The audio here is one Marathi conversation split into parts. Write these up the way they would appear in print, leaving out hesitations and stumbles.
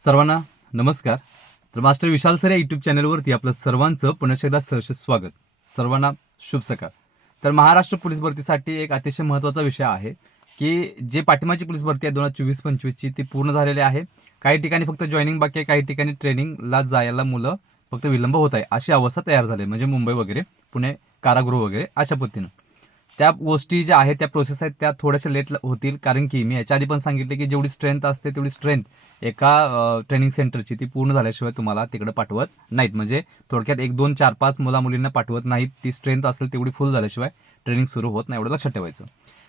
सर्वांना नमस्कार. तर मास्टर विशाल सर या यूट्यूब चॅनलवरती आपलं सर्वांचं पुन्हा एकदा सहर्ष स्वागत. सर्वांना शुभ सकाळ. तर महाराष्ट्र पोलीस भरतीसाठी एक अतिशय महत्त्वाचा विषय आहे की जे पाठिंबाची पोलीस भरती आहे 2024-25ची ती पूर्ण झालेली आहे. काही ठिकाणी फक्त जॉईनिंग बाकी आहे, काही ठिकाणी ट्रेनिंगला जायला मुलं फक्त विलंब होत आहे अशी अवस्था तयार झाली. म्हणजे मुंबई वगैरे, पुणे कारागृह वगैरे अशा पद्धतीनं त्या गोष्टी ज्या आहेत त्या प्रोसेस आहेत त्या थोड्याशा लेट होतील. कारण की मी याच्या आधी पण सांगितले की जेवढी स्ट्रेंथ असते तेवढी स्ट्रेंथ एका ट्रेनिंग सेंटरची ती पूर्ण झाल्याशिवाय तुम्हाला तिकडे पाठवत नाहीत. म्हणजे थोडक्यात 1, 2, 4, 5 मुलींना पाठवत नाहीत. ती स्ट्रेंथ असेल तेवढी फुल झाल्याशिवाय ट्रेनिंग सुरू होत नाही, एवढं लक्षात ठेवायचं.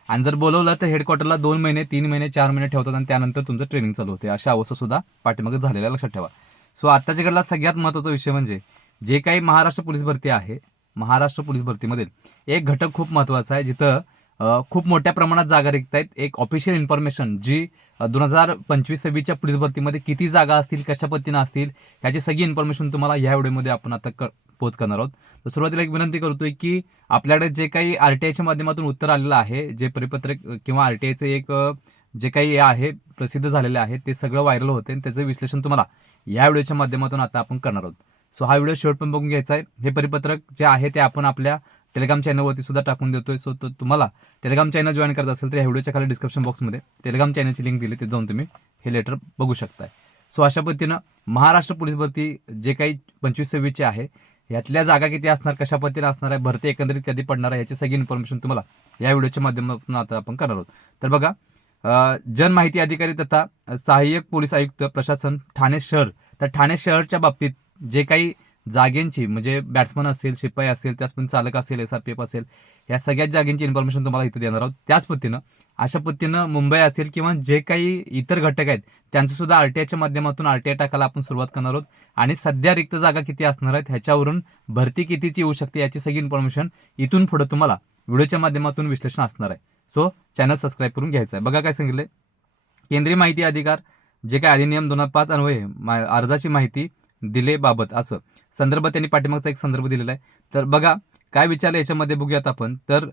आणि जर बोलवलं तर हेडक्वार्टरला 2 महिने, 3 महिने, 4 महिने ठेवतात आणि त्यानंतर तुमचं ट्रेनिंग चालू होते. अशा अवस्था सुद्धा पाठीमागे झालेल्या लक्षात ठेवा. सो आत्ताच्या घडला सगळ्यात महत्त्वाचा विषय म्हणजे जे काही महाराष्ट्र पोलीस भरती आहे, महाराष्ट्र पोलीस भरतीमध्ये एक घटक खूप महत्त्वाचा आहे जिथं खूप मोठ्या प्रमाणात जागा रिक्त आहेत. एक ऑफिशियल इन्फॉर्मेशन जी 2025-26च्या पोलीस भरतीमध्ये किती जागा असतील, कशा पद्धतीनं असतील, याची सगळी इन्फॉर्मेशन तुम्हाला या व्हिडिओमध्ये आपण आता पोच करणार आहोत. तर सुरुवातीला एक विनंती करतोय की आपल्याकडे जे काही आरटीआयच्या माध्यमातून उत्तर आलेलं आहे, जे परिपत्रक किंवा आरटीआयचे एक जे काही आहे प्रसिद्ध झालेले आहे ते सगळं व्हायरल होते आणि त्याचं विश्लेषण तुम्हाला या व्हिडिओच्या माध्यमातून आता आपण करणार आहोत. सो हा व्हिडिओ शेवट पण बघून घ्यायचा आहे. हे परिपत्रक जे आहे ते आपण आपल्या टेलिग्राम चॅनलवरती सुद्धा टाकून देतोय. सो तो तुम्हाला टेलिग्राम चॅनल जॉईन करायचं असेल तर या व्हिडिओच्या खाली डिस्क्रिप्शन बॉक्समध्ये टेलिग्राम चॅनलची लिंक दिली, ते जाऊन तुम्ही हे लेटर बघू शकताय. सो अशा पद्धतीनं महाराष्ट्र पोलीस भरती जे काही 25-26ची आहे यातल्या जागा किती असणार, कशा पद्धतीने असणार आहे, भरती एकंदरीत कधी पडणार आहे, याची सगळी इन्फॉर्मेशन तुम्हाला या व्हिडिओच्या माध्यमातून आता आपण करणार आहोत. तर बघा, जनमाहिती अधिकारी तथा सहाय्यक पोलीस आयुक्त प्रशासन ठाणे शहर, तर ठाणे शहरच्या बाबतीत जे काही जागेंची म्हणजे बॅट्समन असेल, शिपाई असेल, त्याचप्रमाणे चालक असेल, SRPF असेल, या सगळ्याच जागेंची इन्फॉर्मेशन तुम्हाला इथे देणार आहोत. त्याच पद्धतीनं अशा पद्धतीनं मुंबई असेल किंवा जे काही इतर घटक आहेत त्यांचं सुद्धा आरटीआयच्या माध्यमातून आरटीआय टाकायला आपण सुरुवात करणार आहोत. आणि सध्या रिक्त जागा किती असणार आहेत ह्याच्यावरून भरती कितीची येऊ शकते याची सगळी इन्फॉर्मेशन इथून पुढे तुम्हाला व्हिडिओच्या माध्यमातून विश्लेषण असणार आहे. सो चॅनल सबस्क्राईब करून घ्यायचं आहे. बघा काय सांगितलंय, केंद्रीय माहिती अधिकार जे काही अधिनियम 2005 अन्वये अर्जाची माहिती दिलेबाबत असं संदर्भ त्यांनी पाठीमागचा एक संदर्भ दिलेला आहे. तर बघा काय विचारलं याच्यामध्ये बघूयात आपण. तर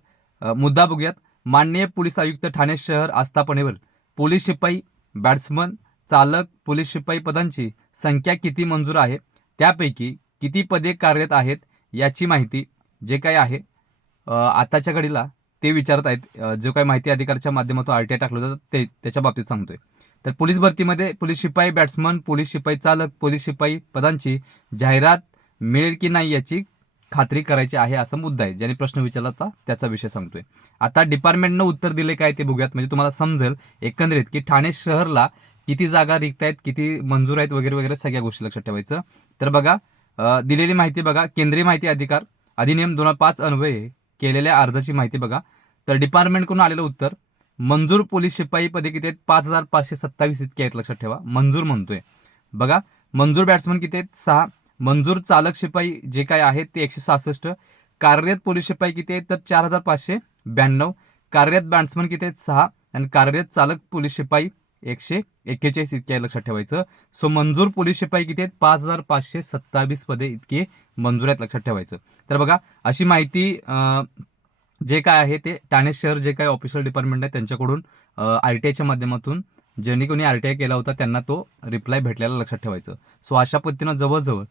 मुद्दा बघूयात. माननीय पोलीस आयुक्त ठाणे शहर आस्थापनेवर पोलीस शिपाई, बॅट्समन, चालक, पोलीस शिपाई पदांची संख्या किती मंजूर आहे, त्यापैकी किती पदे कार्यरत आहेत याची माहिती जे काही आहे आताच्या घडीला ते विचारत आहेत. जो काही माहिती अधिकाराच्या माध्यमातून आरटीआय टाकलं जातं ते त्याच्या बाबतीत सांगतोय. तर पोलीस भरतीमध्ये पोलीस शिपाई, बॅट्समन, पोलीस शिपाई चालक, पोलीस शिपाई पदांची जाहिरात मिळेल की नाही याची खात्री करायची आहे असा मुद्दा आहे. ज्याने प्रश्न विचारला होता त्याचा विषय सांगतोय. आता डिपार्टमेंटनं उत्तर दिले काय ते बघूयात, म्हणजे तुम्हाला समजेल एकंदरीत की ठाणे शहरला किती जागा रिक्त आहेत, किती मंजूर आहेत वगैरे वगैरे सगळ्या गोष्टी लक्षात ठेवायचं. तर बघा, दिलेली माहिती बघा. केंद्रीय माहिती अधिकार अधिनियम 2005 अन्वये केलेल्या अर्जाची माहिती बघा. तर डिपार्टमेंटकडून आलेलं उत्तर, मंजूर पोलीस शिपाई पदे किती आहेत, 5,527 इतके आहेत लक्षात ठेवा. मंजूर म्हणतोय बघा. मंजूर बॅट्समन किती आहेत, 6. मंजूर चालक शिपाई जे काय आहेत ते 166. कार्यरत पोलीस शिपाई किती आहेत तर 4,592. कार्यरत बॅट्समन किती आहेत, 6. आणि कार्यरत चालक पोलीस शिपाई 141 इतके आहे लक्षात ठेवायचं. सो मंजूर पोलीस शिपाई किती आहेत, 5,527 पदे इतके मंजूर आहेत लक्षात ठेवायचं. तर बघा अशी माहिती जे काय आहे ते ठाणे शहर जे काही ऑफिशियल डिपार्टमेंट आहे त्यांच्याकडून आरटीआयच्या माध्यमातून ज्यांनी कोणी आरटीआय केला होता त्यांना तो रिप्लाय भेटलेला लक्षात ठेवायचं. सो अशा पद्धतीनं जवळजवळ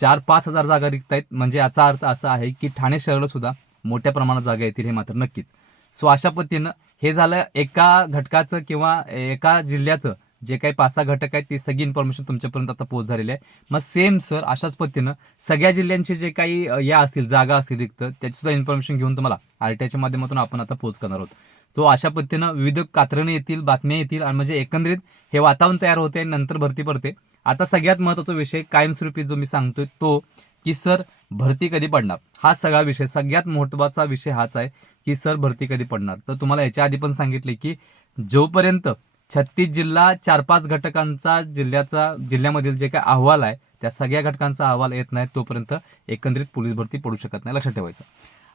4-5 हजार जागा रिक्त आहेत. म्हणजे याचा अर्थ असा आहे की ठाणे शहराला सुद्धा मोठ्या प्रमाणात जागा येतील हे मात्र नक्कीच. सो अशा पद्धतीनं हे झालं एका घटकाचं किंवा एका जिल्ह्याचं जे काही 5-6 घटक आहेत ती सगळी इन्फॉर्मेशन तुमच्यापर्यंत आता पोहोच झालेली आहे. मग सेम सर अशाच पद्धतीनं सगळ्या जिल्ह्यांचे जे काही या असतील जागा असतील रिक्त त्याची सुद्धा इन्फॉर्मेशन घेऊन तुम्हाला आरटीआयच्या माध्यमातून आपण आता पोहोच करणार आहोत. तो अशा पद्धतीनं विविध कात्रणे येतील, बातम्या येतील आणि म्हणजे एकंदरीत हे वातावरण तयार होते आणि नंतर भरती पडते. आता सगळ्यात महत्त्वाचा विषय कायमस्वरूपी जो मी सांगतोय तो की सर भरती कधी पडणार, हा सगळा विषय. सगळ्यात महत्त्वाचा विषय हाच आहे की सर भरती कधी पडणार. तर तुम्हाला याच्या आधी पण सांगितले की जोपर्यंत 36 जिल्हा 4-5 घटकांचा जिल्ह्यामधील जे काही अहवाल आहे त्या सगळ्या घटकांचा अहवाल येत नाही तोपर्यंत एकंदरीत पोलीस भरती पडू शकत नाही लक्षात ठेवायचं.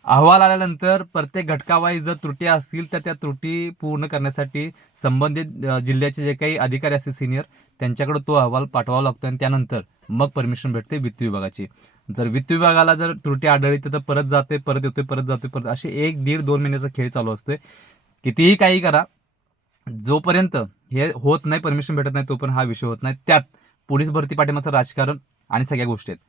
अहवाल आल्यानंतर प्रत्येक घटकावाईज जर त्रुटी असतील तर त्या त्रुटी पूर्ण करण्यासाठी संबंधित जिल्ह्याचे जे काही अधिकारी असतील सिनियर त्यांच्याकडे तो अहवाल पाठवावा लागतो आणि त्यानंतर मग परमिशन भेटते वित्त विभागाची. जर वित्त विभागाला जर त्रुटी आढळली तर परत जाते, परत येतोय, परत जातोय, परत असे 1-1.5-2 महिन्याचा खेळ चालू असतोय. कितीही काही करा जोपर्यंत हे होत नाही, परमिशन भेटत नाही, तोपर्यंत हा विषय होत नाही. त्यात पोलीस भरती पाठिंबाचं राजकारण आणि सगळ्या गोष्टी आहेत.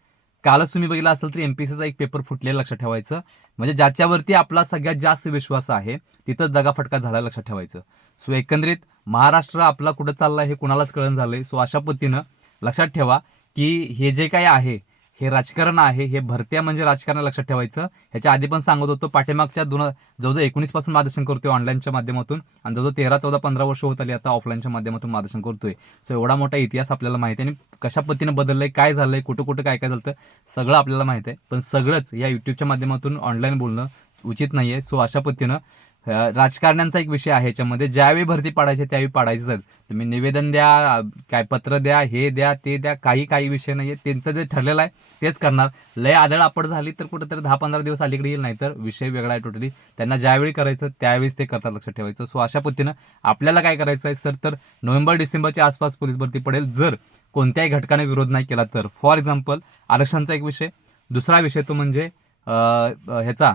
कालच तुम्ही बघितलं असेल तर एमपीसीचा एक पेपर फुटलेला लक्षात ठेवायचं. म्हणजे ज्याच्यावरती आपला सगळ्यात जास्त विश्वास आहे तिथं दगाफटका झाला लक्षात ठेवायचं. सो एकंदरीत महाराष्ट्र आपला कुठं चाललाय हे कुणालाच कळण झालंय. सो अशा पद्धतीनं लक्षात ठेवा की हे जे काही आहे हे राजकारण आहे, हे भरत्या म्हणजे राजकारण लक्षात ठेवायचं. ह्याच्या आधी पण सांगत होतो, पाठीमागच्या जवळजवळ 19 पासून मार्गदर्शन करतोय ऑनलाईनच्या माध्यमातून आणि जवळजवळ 13, 14, 15 वर्ष होत आली आता ऑफलाईनच्या माध्यमातून मार्गदर्शन करतोय. सो एवढा मोठा इतिहास आपल्याला माहिती आहे आणि कशा पद्धतीनं बदललंय, काय झालंय, कुठं कुठं काय काय झालं सगळं आपल्याला माहिती आहे. पण सगळंच या युट्यूबच्या माध्यमातून ऑनलाईन बोलणं उचित नाहीये. सो अशा पद्धतीनं राजकारण्यांचा एक विषय आहे याच्यामध्ये. ज्यावेळी भरती पाडायची त्यावेळी पाडायचीच आहेत. तुम्ही निवेदन द्या, काय पत्र द्या, हे द्या, ते द्या, काही विषय नाहीये. त्यांचं जे ठरलेलं आहे तेच करणार. लय आदळ आपड झाली तर कुठेतरी 10-15 दिवस अलीकडे येईल, नाही तर विषय वेगळा आहे टोटली. त्यांना ज्यावेळी करायचं त्यावेळीच ते करतात, लक्षात ठेवायचं. सो अशा पद्धतीनं आपल्याला काय करायचं आहे सर, तर नोव्हेंबर-डिसेंबरच्या आसपास पोलीस भरती पडेल, जर कोणत्याही घटकाने विरोध नाही केला तर. फॉर एक्झाम्पल आरक्षणचा एक विषय, दुसरा विषय तो म्हणजे ह्याचा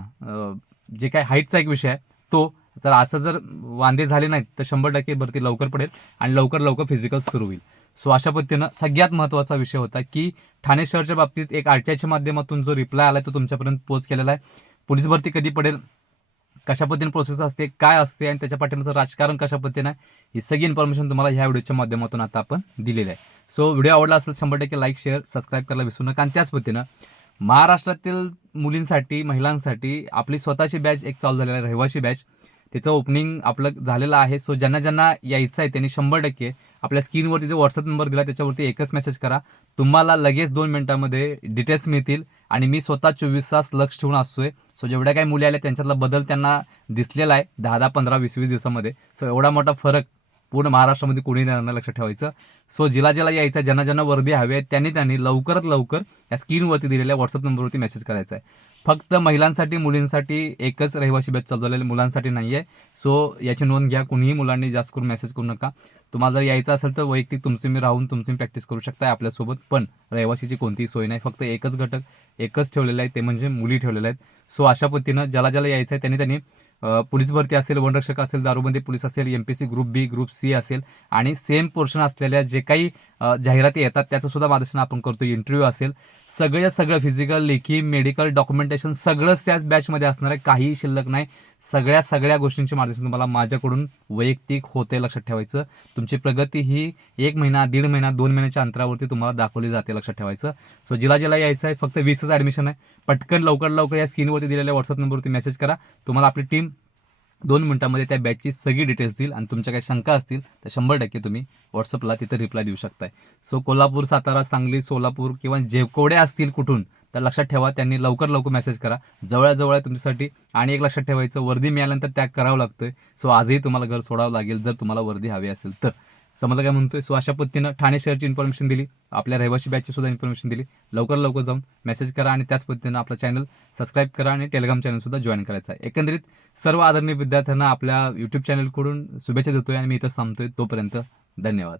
जे काय हाईटचा एक विषय आहे तो. तर असं जर वांदे झाले नाहीत तर 100% भरती लवकर पडेल आणि लवकर फिजिकल सुरू होईल. सो अशा पद्धतीनं सगळ्यात महत्त्वाचा विषय होता की ठाणे शहरच्या बाबतीत एक आरटीआयच्या माध्यमातून जो रिप्लाय आला तो तुमच्यापर्यंत पोच केलेला आहे. पोलीस भरती कधी पडेल, कशा पद्धतीने प्रोसेस असते, काय असते आणि त्याच्या पाठीमागचं राजकारण कशा पद्धतीने आहे, ही सगळी इन्फॉर्मेशन तुम्हाला ह्या व्हिडिओच्या माध्यमातून आता आपण दिलेली आहे. सो व्हिडिओ आवडला असेल 100% लाईक, शेअर, सबस्क्राईब करायला विसरू नका. आणि त्याच पद्धतीनं महाराष्ट्रातील मुलींसाठी, महिलांसाठी आपली स्वतःची बॅच एक चालू झालेली आहे, रहिवाशी बॅच. त्याचं ओपनिंग आपलं झालेलं आहे. सो ज्यांना यायचं आहे त्यांनी 100% आपल्या स्क्रीनवरती जो व्हॉट्सअप नंबर दिला त्याच्यावरती एकच मेसेज करा. तुम्हाला लगेच 2 मिनिटांमध्ये डिटेल्स मिळतील आणि मी स्वतः 24 तास लक्ष ठेवून असतोय. सो जेवढ्या काही मुली आल्या त्यांच्यातला बदल त्यांना दिसलेला आहे 10, 15, 20 दिवसामध्ये. सो एवढा मोठा फरक पूर्ण महाराष्ट्रामध्ये कोणी नाही, लक्षात ठेवायचं. सो जिला यायचं, ज्यांना वर्दी हवी आहे त्यांनी लवकरात लवकर या स्क्रीनवरती दिलेल्या व्हॉट्सअप नंबरवरती मेसेज करायचा आहे. फक्त महिलांसाठी, मुलींसाठी एकच रहिवाशी बॅच चालू झालेली, मुलांसाठी नाही आहे. सो याची नोंद घ्या. कुणीही मुलांनी जास्त करून मेसेज करू नका. तुम्हाला जर यायचं असेल तर वैयक्तिक तुमची राहून प्रॅक्टिस करू शकता आपल्यासोबत. पण रहिवाशीची कोणतीही सोय नाही, फक्त एकच घटक एकच ठेवलेला आहे, ते म्हणजे मुली ठेवलेल्या आहेत. सो अशा पद्धतीनं ज्याला यायचं आहे त्यांनी पोलीस भरती असेल, वनरक्षक असेल, दारूबंदी पोलीस असेल, एमपीसी ग्रुप बी, ग्रुप सी असेल आणि सेम पोर्शन असलेल्या जे काही जाहिराती येतात त्याचं सुद्धा मार्गदर्शन आपण करतो. इंटरव्ह्यू असेल, सगळं फिजिकल, लेखी, मेडिकल, डॉक्युमेंटेशन सगळंच त्याच बॅचमध्ये असणार आहे. काहीही शिल्लक नाही. सगळ्या गोष्टींचे मार्गदर्शन तुम्हाला माझ्याकडून वैयक्तिक होते, लक्षात ठेवायचं. तुमची प्रगती ही 1 महिना, 1.5 महिना, 2 महिन्याच्या अंतरावरती तुम्हाला दाखवली जाते, लक्षात ठेवायचं. सो जिला यायचं आहे फक्त 20च ॲडमिशन आहे. पटकन लवकर या स्क्रीनवरती दिलेल्या व्हॉट्सअप नंबरवरती मेसेज करा. तुम्हाला आपली टीम 2 मिनिटांमध्ये त्या बॅचची सगळी डिटेल्स देईल आणि तुमच्या काही शंका असतील तर 100% तुम्ही व्हॉट्सअपला तिथे रिप्लाय देऊ शकताय. सो कोल्हापूर, सातारा, सांगली, सोलापूर किंवा जेवढे असतील कुठून तर लक्षात ठेवा त्यांनी लवकर मेसेज करा. जवळ आहे तुमच्यासाठी. आणि एक लक्षात ठेवायचं, वर्दी मिळाल्यानंतर त्याग करावं लागतोय. सो आजही तुम्हाला घर सोडावं लागेल जर तुम्हाला वर्दी हवी असेल तर. समजलं काय म्हणतोय. सो अशा पद्धतीनं ठाणे शहरची इन्फॉर्मेशन दिली, आपल्या रहिवाशी बॅचची सुद्धा इन्फॉर्मेशन दिली. लवकर जाऊन मेसेज करा आणि त्याच पद्धतीनं आपलं चॅनल सबस्क्राईब करा आणि टेलिग्राम चॅनल सुद्धा जॉईन करायचं आहे. एकंदरीत सर्व आदरणीय विद्यार्थ्यांना आपल्या यूट्यूब चॅनलकडून शुभेच्छा देतोय आणि मी इथं थांबतोय. तोपर्यंत धन्यवाद.